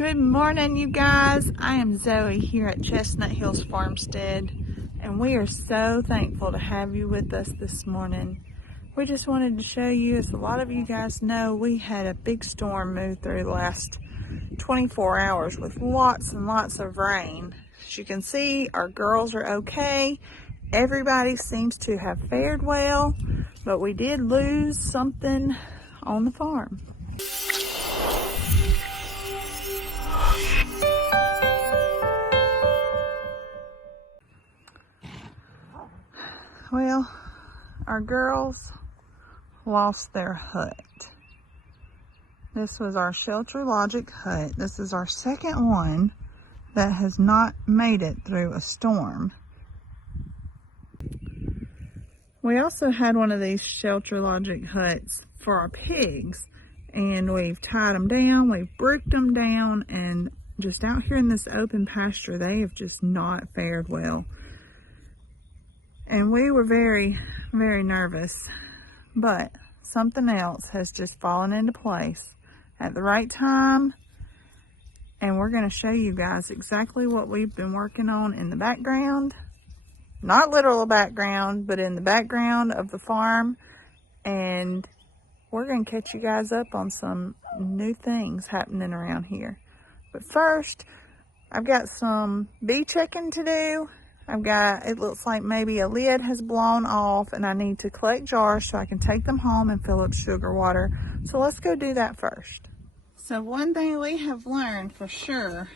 Good morning, you guys. I am Zoe here at Chestnut Hills Farmstead, and we are so thankful to have you with us this morning. We just wanted to show you, as a lot of you guys know, we had a big storm move through the last 24 hours with lots and lots of rain. As you can see, our girls are okay. Everybody seems to have fared well, but we did lose something on the farm. Well, our girls lost their hut. This was our Shelter Logic hut. This is our second one that has not made it through a storm. We also had one of these Shelter Logic huts for our pigs, and we've tied them down, we've bricked them down, and just out here in this open pasture, they have just not fared well. And we were very, very nervous, but something else has just fallen into place at the right time, and we're going to show you guys exactly what we've been working on in the background. Not literal background, but in the background of the farm, and we're going to catch you guys up on some new things happening around here. But first, I've got some bee checking to do. It looks like maybe a lid has blown off, and I need to collect jars so I can take them home and fill up sugar water. So let's go do that first. So one thing we have learned for sure,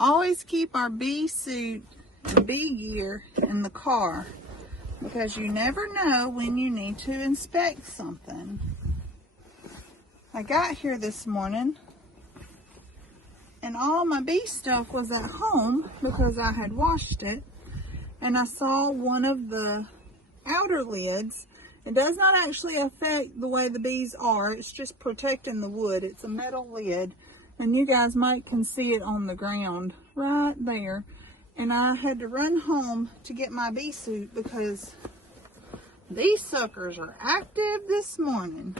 always keep our bee suit and bee gear in the car, because you never know when you need to inspect something. I got here this morning and all my bee stuff was at home because I had washed it, and I saw one of the outer lids. It does not actually affect the way the bees are, it's just protecting the wood. It's a metal lid, and you guys can see it on the ground right there. And I had to run home to get my bee suit because these suckers are active this morning.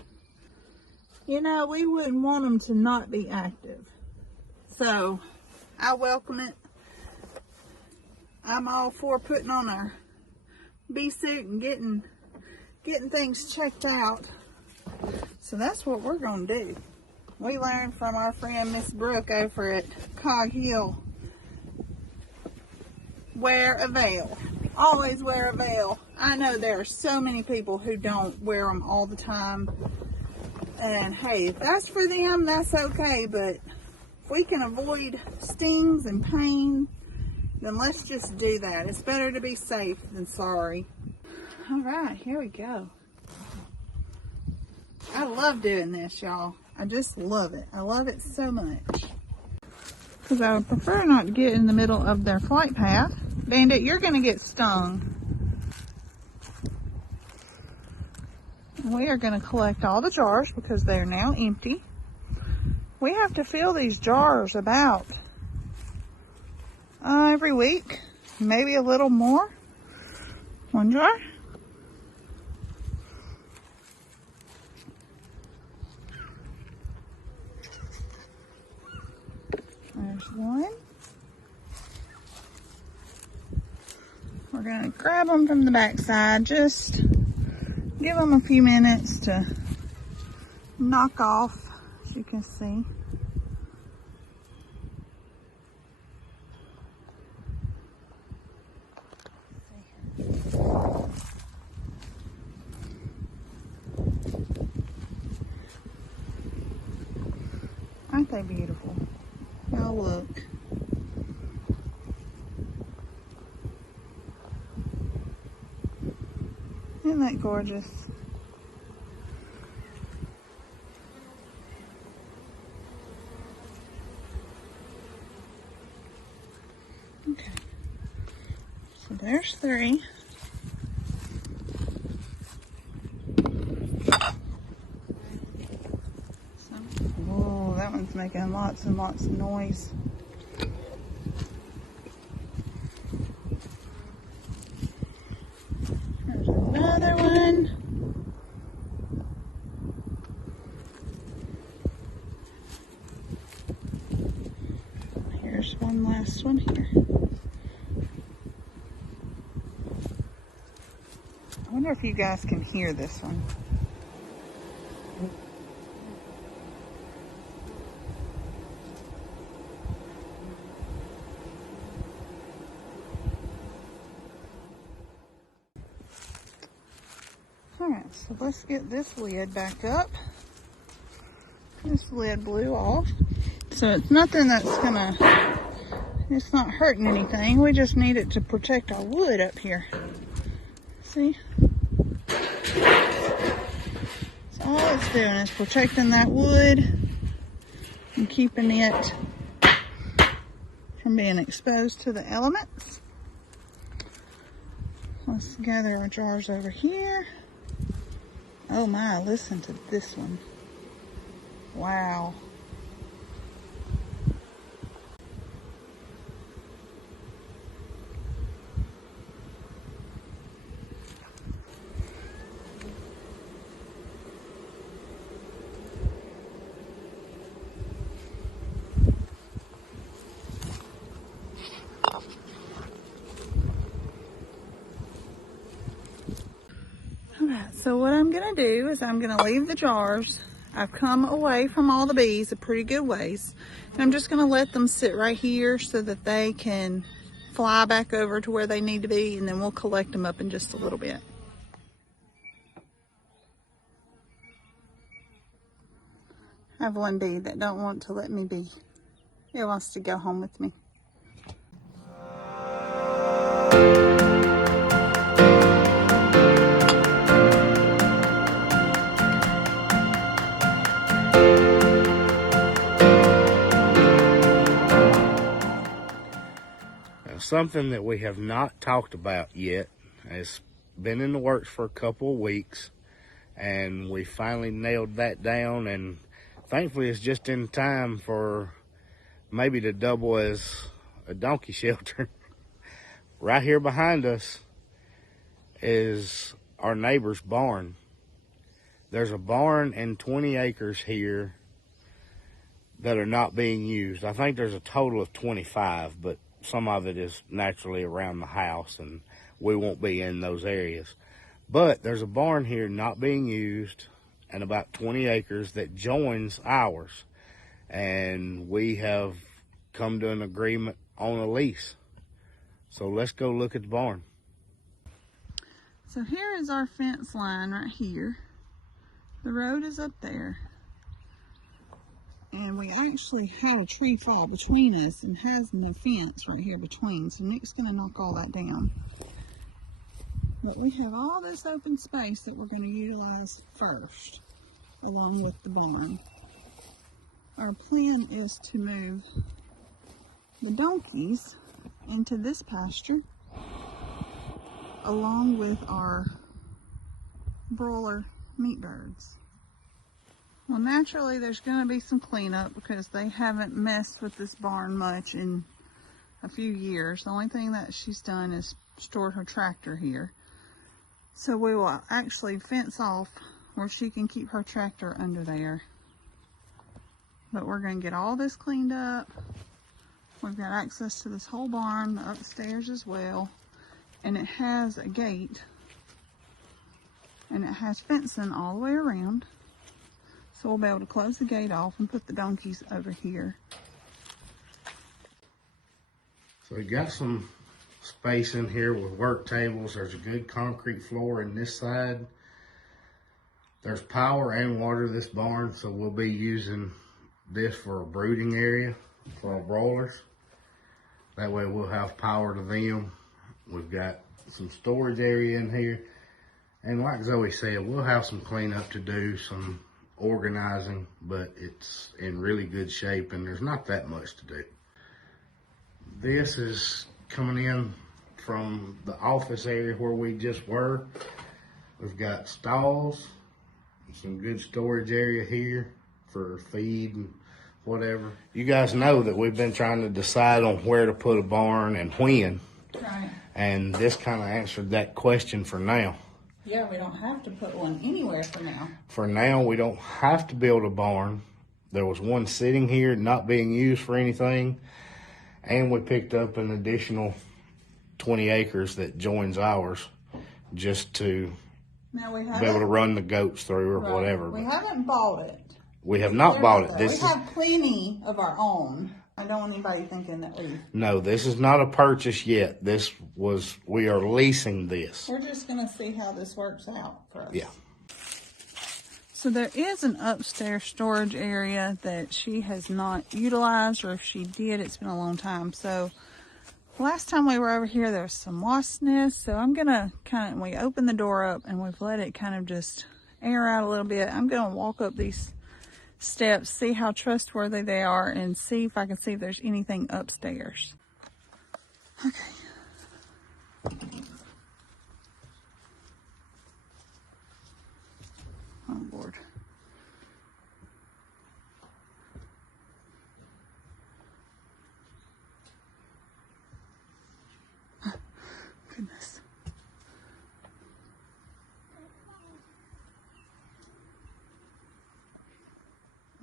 You know, we wouldn't want them to not be active. So I welcome it. I'm all for putting on our bee suit and getting things checked out. So that's what we're going to do. We learned from our friend Miss Brooke over at Cog Hill. Wear a veil. Always wear a veil. I know there are so many people who don't wear them all the time. And hey, if that's for them, that's okay. But if we can avoid stings and pain, then let's just do that. It's better to be safe than sorry. All right, here we go. I love doing this, y'all. I just love it. I love it so much. Because I would prefer not to get in the middle of their flight path. Bandit, you're going to get stung. We are going to collect all the jars because they are now empty. We have to fill these jars about every week, maybe a little more. One jar. There's one. We're going to grab them from the back side, just give them a few minutes to knock off, as you can see. Aren't they beautiful? Y'all look. Isn't that gorgeous? Okay. So there's 3. Oh, that one's making lots and lots of noise. There's another one. one last one here. I wonder if you guys can hear this one. Alright, so let's get this lid back up. This lid blew off. So it's nothing that's it's not hurting anything. We just need it to protect our wood up here. See? So all it's doing is protecting that wood and keeping it from being exposed to the elements. Let's gather our jars over here. Oh my, listen to this one. Wow. Alright, so what I'm going to do is I'm going to leave the jars. I've come away from all the bees a pretty good ways. And I'm just going to let them sit right here so that they can fly back over to where they need to be, and then we'll collect them up in just a little bit. I have one bee that don't want to let me be. It wants to go home with me. Something that we have not talked about yet. It's been in the works for a couple of weeks, and we finally nailed that down, and thankfully it's just in time for maybe to double as a donkey shelter. Right here behind us is our neighbor's barn. There's a barn and 20 acres here that are not being used. I think there's a total of 25, but some of it is naturally around the house, and we won't be in those areas. But there's a barn here not being used, and about 20 acres that joins ours. And we have come to an agreement on a lease. So let's go look at the barn. So here is our fence line right here. The road is up there. And we actually had a tree fall between us and has no fence right here between. So Nick's going to knock all that down. But we have all this open space that we're going to utilize first, along with the barn. Our plan is to move the donkeys into this pasture, along with our broiler meat birds. Well, naturally, there's going to be some cleanup because they haven't messed with this barn much in a few years. The only thing that she's done is stored her tractor here. So we will actually fence off where she can keep her tractor under there. But we're going to get all this cleaned up. We've got access to this whole barn, the upstairs as well. And it has a gate. And it has fencing all the way around. So we'll be able to close the gate off and put the donkeys over here. So we got some space in here with work tables. There's a good concrete floor in this side. There's power and water to this barn, so we'll be using this for a brooding area for our broilers. That way we'll have power to them. We've got some storage area in here. And like Zoe said, we'll have some cleanup to do, some organizing, but it's in really good shape and there's not that much to do. This is coming in from the office area where we just were. We've got stalls, some good storage area here for feed and whatever. You guys know that we've been trying to decide on where to put a barn and when. Right. And this kind of answered that question for now. Yeah, we don't have to put one anywhere for now. For now, we don't have to build a barn. There was one sitting here not being used for anything. And we picked up an additional 20 acres that joins ours just to Now we be able to run the goats through or whatever. We haven't bought it. We have not bought it. We have plenty of our own. I don't want anybody thinking that No, this is not a purchase yet. We are leasing this. We're just going to see how this works out for us. Yeah. So there is an upstairs storage area that she has not utilized, or if she did, it's been a long time. So last time we were over here, there was some wasp nests. So I'm going to we opened the door up and we've let it kind of just air out a little bit. I'm going to walk up these steps, see how trustworthy they are, and see if I can see if there's anything upstairs. Okay. Oh, Lord. Goodness.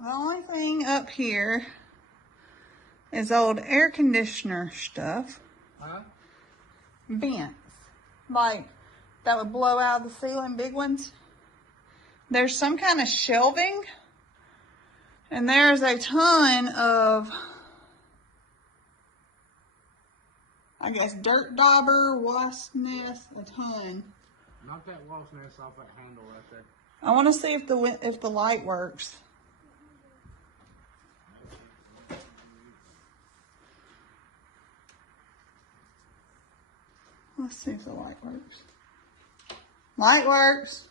The only thing up here is old air conditioner stuff. Huh? Vents. Like, that would blow out of the ceiling, big ones. There's some kind of shelving. And there's a ton of, I guess, dirt dauber, wasp nest, a ton. Knock that wasp nest off that handle right there. I want to see if the light works. Let's see if the light works. Light works.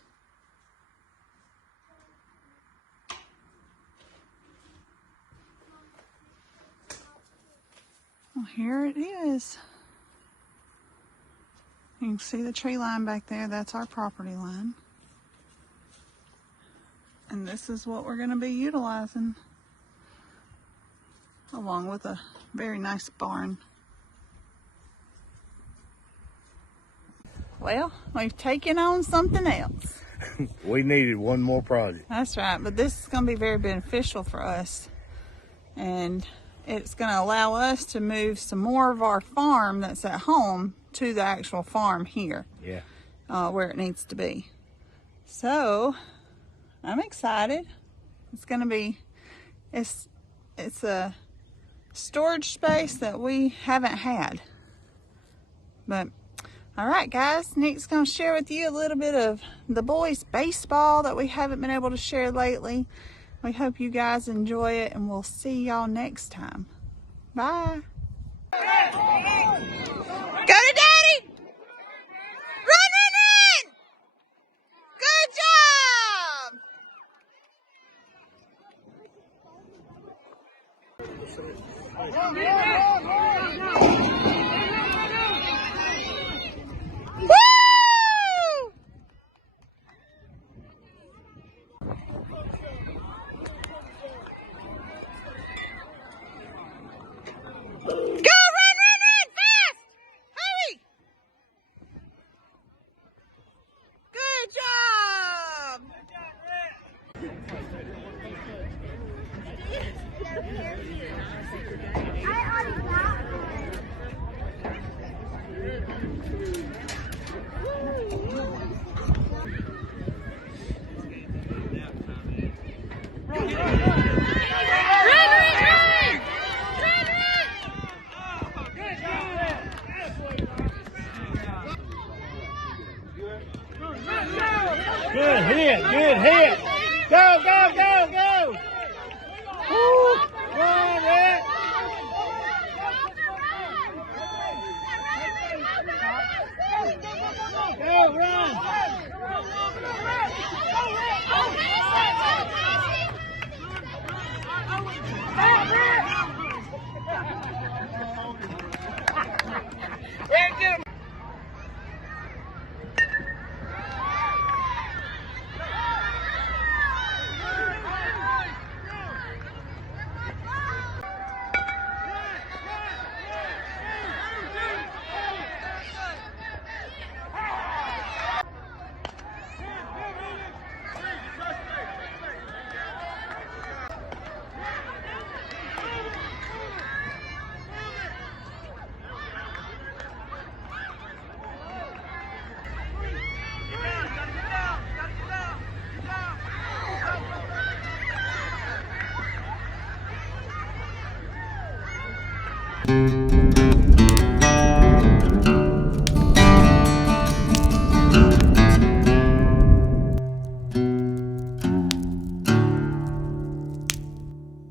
Well, here it is. You can see the tree line back there. That's our property line. And this is what we're going to be utilizing, along with a very nice barn. Well, we've taken on something else. We needed one more project. That's right, but this is going to be very beneficial for us. And it's going to allow us to move some more of our farm that's at home to the actual farm here. Yeah. Where it needs to be. So, I'm excited. It's going to be, it's a storage space that we haven't had. But, all right, guys, Nick's going to share with you a little bit of the boys' baseball that we haven't been able to share lately. We hope you guys enjoy it, and we'll see y'all next time. Bye. Go to Daddy! Run, run, run! Good job! Woo! Go, run, run, run, fast! Hurry! Good job! Good hit, good hit. Go, go, go, go. Woo. Run, Rick. it.